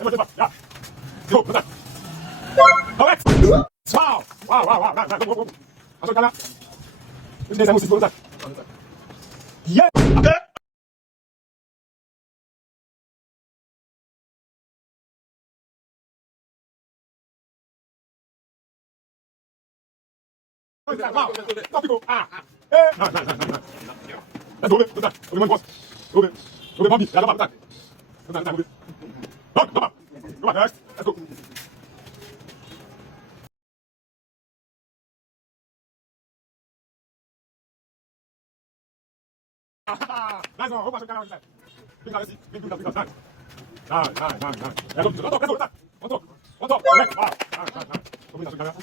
Everybody, yeah. Go, go, correct. Wow, wow, wow, wow. Go, go, go. Attention, Kala. Une des aussi, go, yeah. Wow. Stop, go. Ah. Hey. No. Let's go, go, go, one boss. Go, go, Bobby. Yeah, go back. Go, go, go. Go back. Go back, next. Let's go. Nice one. Go back, Kala, inside. Big Kala, see. Big, nice. Nice. Let's go, let's go. On top. Correct. Wow. Nice. Go, Kala.